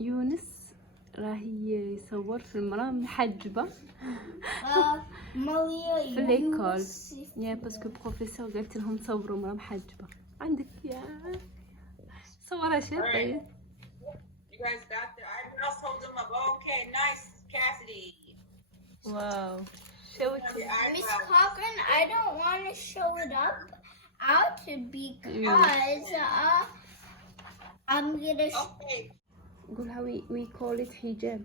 يونس راهي يصور في المرأة محجبة في ليكول. يا باسكو بروفيسور قالت لهم تصوروا مرأة محجبة. عندك يا صورها شابة. You guys got the eyebrows, hold them up. Okay, nice, Cassidy. Wow. Show it to Miss Cochran, I don't want to show it up out because I'm gonna. Okay. قولها we call it حجاب.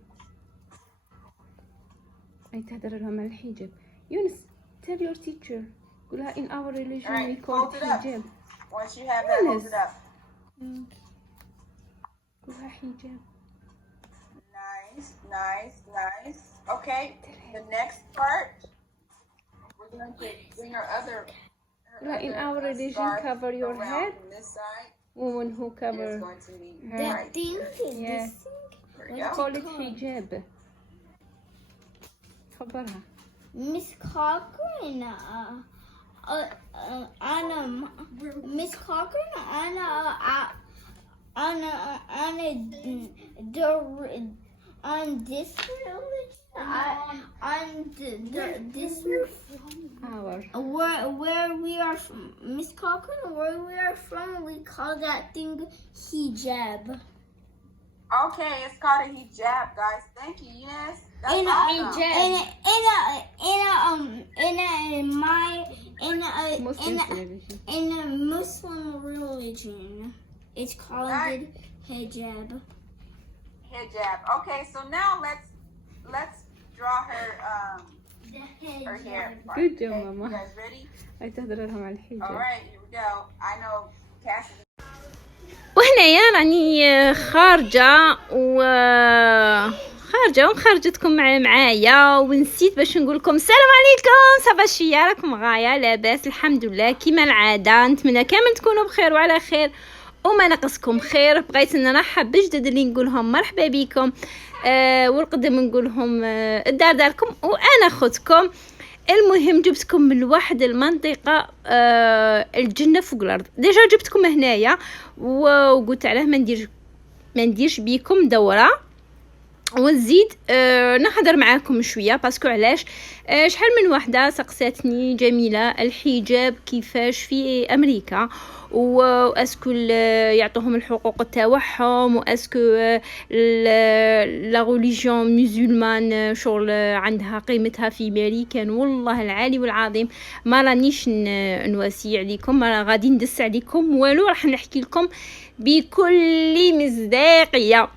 أي تهدر لهم على الحجاب. يونس tell your teacher. قولها in our religion we call it حجاب. Once you have that, hold it up. قولها حجاب. Nice. Okay, the next part, we're going to bring our other. In our religion, cover your head. From this side, Women who it's cover going to be her. right. Yeah. There We you go. call it حجاب. خبرها. Miss Cochran, Miss Cochran, on this where we are from, Miss Cochran, where we are from, we call that thing hijab. Okay, it's called a hijab, guys. Thank you, yes. That's In a Muslim religion, it's called hijab. Hijab. Okay, so now let's draw her her hair. part. Good job, Okay, Mama. you guys ready? أي تهدر لهم على All الحجاب. right, here we go. I know Cassidy. وهنايا راني خارجة ومخرجتكم معايا ونسيت باش نقول لكم السلام عليكم. صافا شيا راكم غايه لاباس الحمد لله كيما العاده. نتمنى كامل تكونوا بخير وعلى خير وما ناقصكم خير. بغيت نرحب بجدد اللي نقولهم مرحبا بكم والقدم نقولهم الدار داركم وانا خوتكم. المهم جبتكم من واحد المنطقه الجنه فوق الارض. ديجا جبتكم هنايا وقلت علاه ما نديرش بيكم دوره ونزيد نهضر معاكم شويه باسكو علاش شحال من وحده سقساتني جميله الحجاب كيفاش في امريكا واسكو يعطوهم الحقوق تاعهم واسكو لا ريليجيون مسلمان شغل عندها قيمتها في امريكا. والله العالي والعظيم ما رانيش نواسي عليكم، ما غادي ندس عليكم والو، راح نحكي لكم بكل مصداقيه.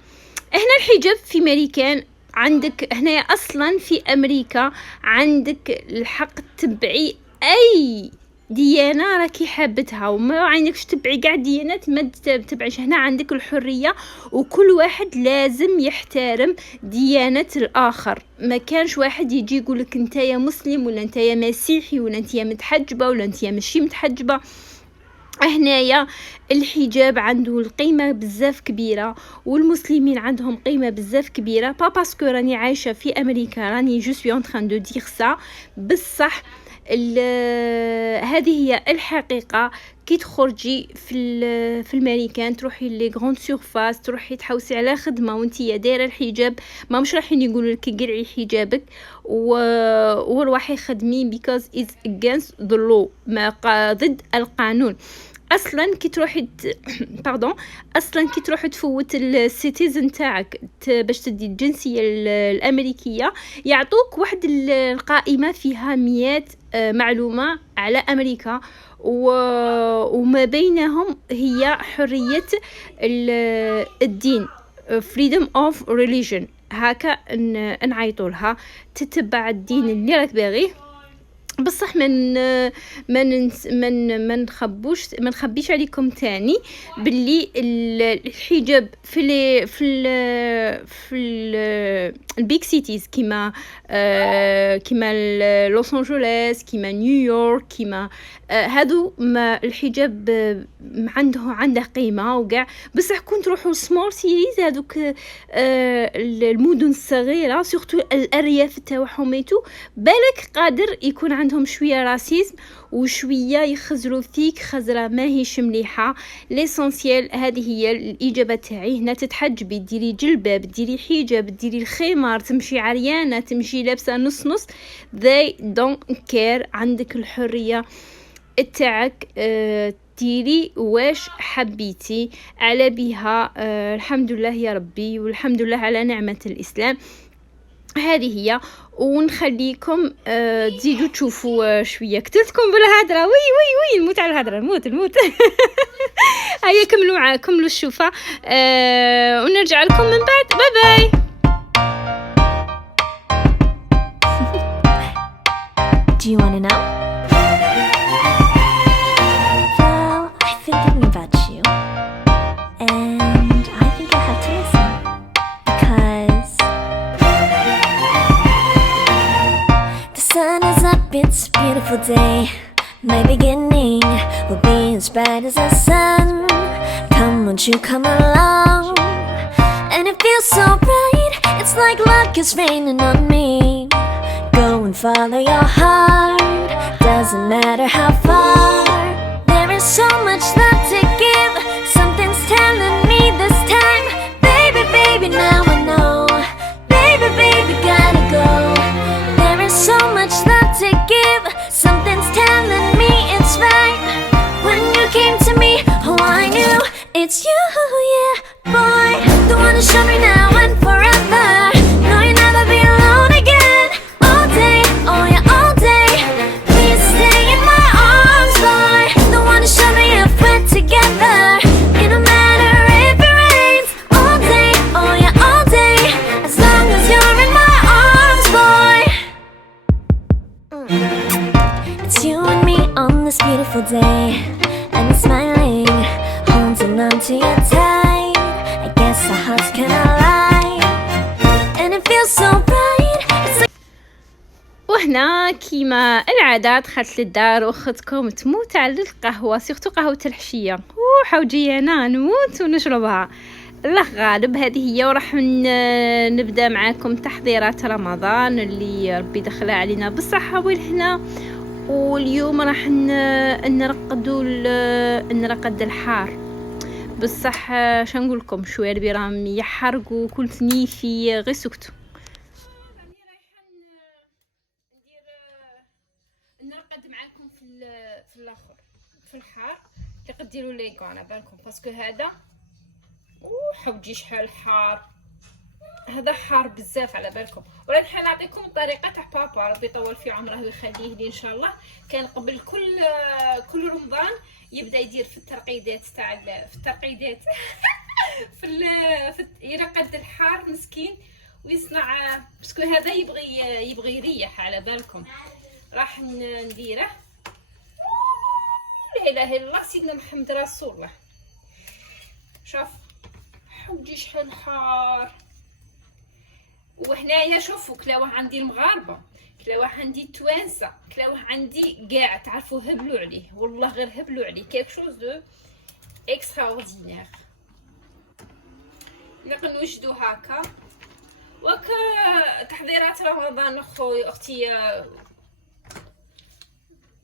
هنا الحجاب في امريكان عندك، هنا اصلا في امريكا عندك الحق تبعي اي ديانه راكي حابتها وما عندكش تبعي كاع ديانات ما تبعيش. هنا عندك الحريه وكل واحد لازم يحترم ديانه الاخر. ما كانش واحد يجي يقولك انت يا مسلم ولا انت يا مسيحي ولا انت يا متحجبه ولا انت يا ماشي متحجبه. هنايا الحجاب عنده القيمه بزاف كبيره والمسلمين عندهم قيمه بزاف كبيره. با باسكو راني عايشه في امريكا راني جو سوي اون تران دو دير سا، بصح هذه هي الحقيقه. كي تخرجي في الامريكان تروحي لي غروند سورفاس تروحي تحوسي على خدمه وانتي دايره الحجاب، ما مش رايحين يقولوا لك قلعي حجابك وروحي خدمي because it's against the law، ما ضد القانون. اصلا كي تروحي اصلا كي تروحي تفوت السيتيزن تاعك باش تدي الجنسيه الامريكيه يعطوك واحد القائمه فيها 100 معلومه على امريكا وما بينهم هي حريه الدين freedom of religion. هكا نعيطوا لها تتبع الدين اللي راك باغيه. بصح ما نخبيش عليكم تاني باللي الحجاب في البيك سيتيز كيما لوس انجلوس كيما نيويورك كيما هادو ما الحجاب عنده قيمه وكاع. بصح كون تروحوا سمول سيريز هادوك المدن الصغيره سورتو الارياف تاعهم بالك قادر يكون عندهم شويه راسيزم وشويه يخزروا فيك خزره ماهيش مليحه. ليسونسيال هذه هي الاجابه تاعي. هنا تتحجبي، ديري جلباب، ديري حجاب، ديري الخمار، تمشي عريانه، تمشي لابسه نص نص، they don't care. عندك الحريه تاعك ديري واش حبيتي على بها. الحمد لله يا ربي، والحمد لله على نعمة الإسلام. هذه هي. ونخليكم تزيدوا تشوفوا شويه. قتلتكم بالهضره، وي وي وي، نموت على الهضره، نموت هيا كملوا الشوفه. ونرجع لكم من بعد. باي باي. Do you want to know? Well, I've been thinking about you, and I think I have to listen, because the sun is up, it's a beautiful day. My beginning will be as bright as the sun. Come, won't you come along? And it feels so bright, it's like luck is raining on me. Go and follow your heart, doesn't matter how far. There is so much love to give, something's telling me this time. Baby, baby, now I know. Baby, baby, gotta go. There is so much love to give, something's telling me it's right. When you came to me, oh I knew it's you, yeah, boy. The one to show me now and forever. No, you'll never be alone again. All day, oh yeah, all day. Please stay in my arms, boy. The one to show me if we're together. It don't matter if it rains. All day, oh yeah, all day. As long as you're in my arms, boy. It's you and me on this beautiful day, and it's smiling, holding on to you tight. I guess our hearts can align, and it feels so bright. It's like وهنا كيما العادة دخلت للدار واختكم تموت على القهوة، سيرتو قهوة الحشية. حوجي انا نموت ونشربها. الله غالب هذه هي. وراح نبدا معاكم تحضيرات رمضان اللي ربي دخلها علينا بالصحة والهنا. واليوم راح نرقد الحار بصح. شنقول لكم شويه البي راهم يحرقوا كل تنيفي، غير سكتوا. راني رايحه نرقد معاكم في الاخر في الحار اللي قديروا ليكو على بالكم، باسكو هذا حوجي شحال حار، هذا حار بزاف على بالكم. وراني نعطيكم الطريقه تاع بابا ربي يطول في عمره ويخليه لي ان شاء الله. كان قبل كل رمضان يبدا يدير في الترقيدات تاع في الترقيدات يرقد الحار مسكين ويصنع، باسكو هذا يبغي يريح على بالكم. راح نديره. لا اله الا الله سيدنا محمد رسول الله. شوف حوجي شحال حار. وهنايا شوفوا كلاوه عندي المغاربه، كلاوه عندي التوانسه، كلاوه عندي كاع تعرفوا هبلوا عليه، والله غير هبلوا عليه. كيك شوز دو اكستراوردينير. نقدر نوجدوا هكا وكا تحضيرات رمضان. اختي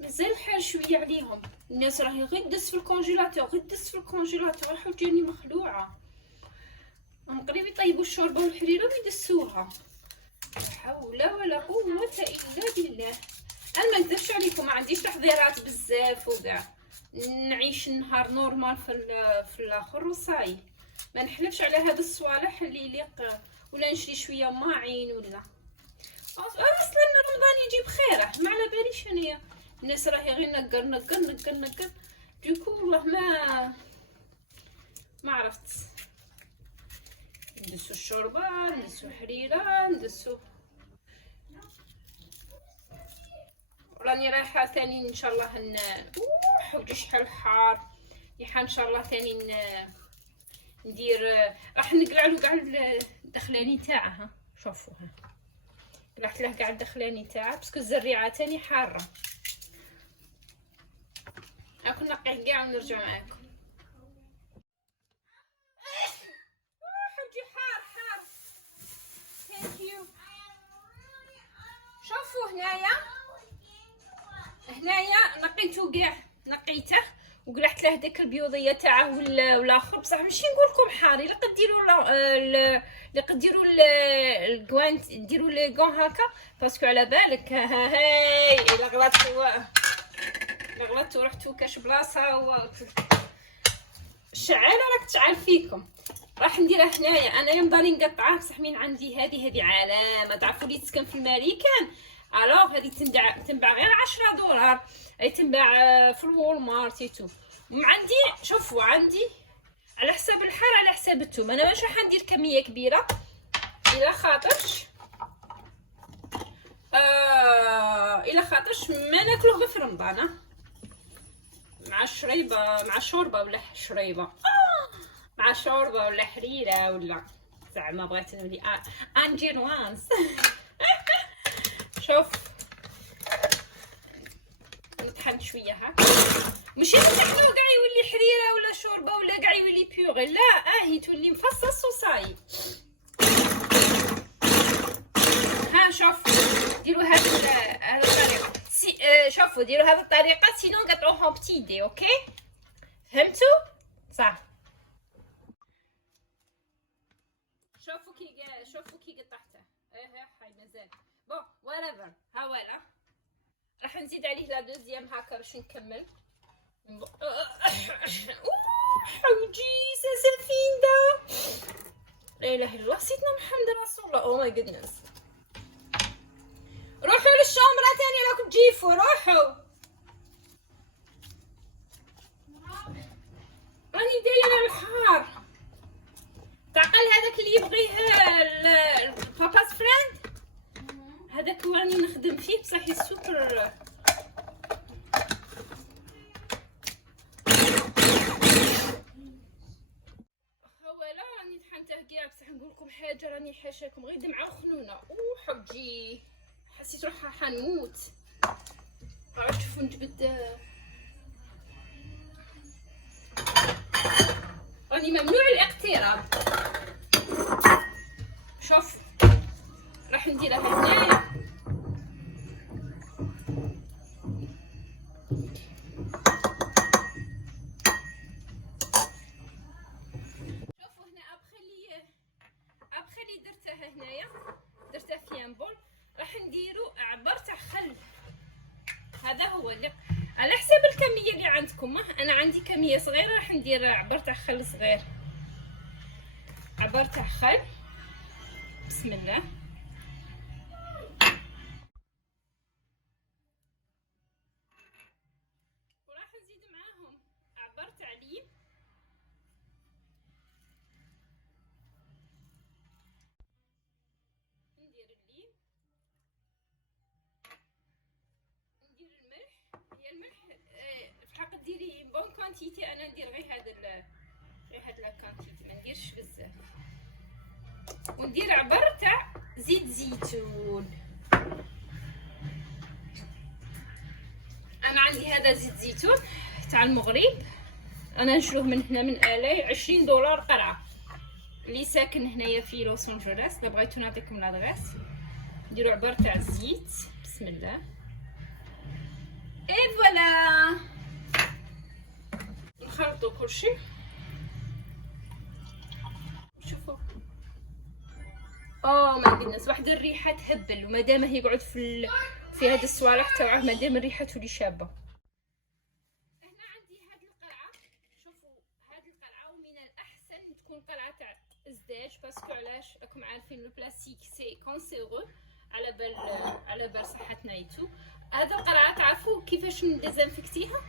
مازال الحال شويه عليهم. الناس راهي غير دس في الكونجيلاتور، راح تجيني مخلوعه. هم قريب يطيبوا الشوربه والحريره ويدسوها. لا حول ولا قوه الا بالله. انا ما نكذبش عليكم، ما عنديش تحضيرات بزاف وكاع، نعيش النهار نورمال في الاخر وصاي. ما نحلفش على هذا الصوالح اللي يليق، ولا نشري شويه ماعين ولا اصلا رمضان يجي بخيره. ما على باليش انايا الناس راهي غير نقر دوكو والله ما عرفت. ندسو الشوربه، ندسو حريره، ندسو. راني رايحه ثاني ان شاء الله حوجي شحال حار. رايحه ان شاء الله ثاني ندير. راح نقلع له كاع الدخلاني تاعها. شوفوها قلعت له كاع الدخلاني تاعها باسكو الزريعه تاني حاره. راكم نقيه كاع ونرجع معاكم. شوفوا هنايا هنايا نقيته كاع، نقيته وقلعت له داك البيوضيه تاعه والاخر، بصح ماشي نقول لكم حار. الا قديروا اللي قديروا الكوانت ديروا لي كون هكا، باسكو على بالك هاي الا غلطتوا رحتوا كاش بلاصه الشعاله راك تشعل فيكم. راح نديرها هنايا انا ينبغي نقطعها، بصح من عندي هذه علامه تعرفوا اللي تسكن في الماريكان. الوغ هذه تنباع غير 10 دولار، اي تنباع في الوول مارت. وعندي شوفوا عندي على حساب الحار على حساب الثوم. انا واش راح ندير كميه كبيره الى خاطرش ما ناكلوه غير في رمضان مع شوربه ولا شريبه مع شوربه ولا حريره ولا زعما بغيت نولي انجي نوانس. شوف نطحن شويه هكا، ماشي نطحنو كاع يولي حريره ولا شوربه ولا كاع يولي بيوغي، لا هي تولي مفصص وصاي. ها شوف ديروا هذه الطريقه، شوفوا ديروا هذه الطريقه، سينو قطعوهم بتي دي. اوكي فهمتوا صح؟ شوفوا كي قطعته. هاي مازال بون whatever. ها ولا راح نزيد عليه لا دوزيام هكا باش نكمل. حوجي سفين دا، لا اله الا الله سيدنا محمد رسول الله. او ماي جودنس، روحوا للشومبرا تاني راكم تجيفوا، روحوا. راني دايره الحار. تعقل هذاك اللي يبغيه بابا's فريند، هذاك راني نخدم فيه بصح سوبر. ولا راني طحنته كاع، بصح نقول لكم حاجه راني حاشاكم غير دمعه وخنونه. حجي حسيت روحها حنموت. شوفوا نجبد، راني ممنوع الاقتراب. شوف راح نديرها هنايا. شوفوا هنا ابخلي درتها هنايا، درتها في امبول. راح نديرو عبر تاع خل، هذا هو اللي على حساب الكميه اللي عندكم. انا عندي كميه صغيره، راح ندير عبر تاع خل صغير، عبر تاع خل. بسم الله. وراح نزيد معاهم عبر تاع ليم، ندير الليم، ندير الملح. هي الملح بحق ديري بون كونتيتي، انا ندير غير هاد لا كونتيتي، ما نديرش بزاف. وندير عبر تاع زيت زيتون. انا عندي هذا زيت زيتون تاع المغرب، انا نشروه من هنا من الاي 20 دولار قرعه. اللي ساكن هنايا في لوس انجلوس، الا بغيتو نعطيكم لادريس. نديرو عبر تاع الزيت. بسم الله. اي فوالا نخلطو كلشي. شوفوا او ماي جودنس، واحد الريحه تهبل. ومادام يقعد في هاد الصوالح تاعه، مادام الريحه تولي شابه. هنا عندي هاد القرعه. شوفوا هاد القرعه، ومن الاحسن تكون قرعه تاع ازداج، باسكو علاش راكم عارفين البلاستيك سي كونسيرو، على بال صحتنا يتو. هاد القرعه تعرفوا كيفاش نديزانفكتيها؟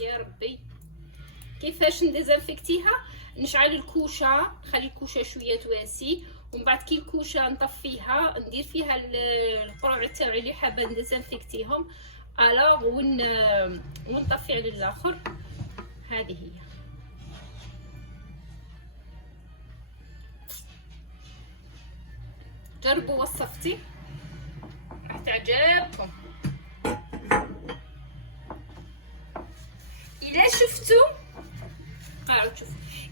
يا ربي كيفاش نديزانفكتيها. نشعل الكوشه، نخلي الكوشه شويه تواسي، ومن بعد كي الكوشه نطفيها، ندير فيها القروع تاعي اللي حابه نديزانفكتيهم، الوغ ونطفي على الاخر. هذه هي. جربوا وصفتي راح تعجبكم. الا شفتوا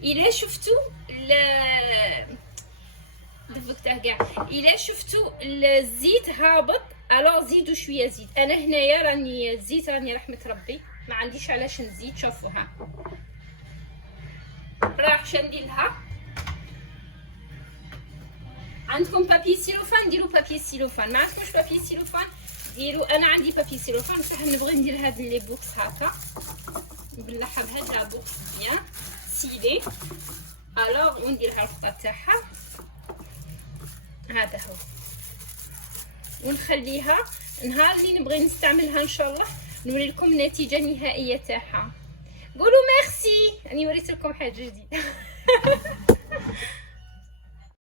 الا شفتوا دفقته كاع، الا شفتوا الزيت هابط الو زيدوا شويه زيت. انا هنايا راني الزيت راني رحمه ربي ما عنديش علاش نزيد. شوفوها راح ندير لها. عندكم بابي سيلوفان ديروا بابي سيلوفان، ما عندكمش بابي سيلوفان ديروا. انا عندي بابي سيلوفان بصح نبغي ندير هاد لي بوكس هكا نبلعها بهاد لا بوكس بيان سيلي. الوغ ونديرها الفوق تاعها هذا هو، ونخليها نهار اللي نبغي نستعملها ان شاء الله نوري لكم النتيجه النهائيه تاعها. قولوا ميرسي، راني وريت لكم حاجه جديده.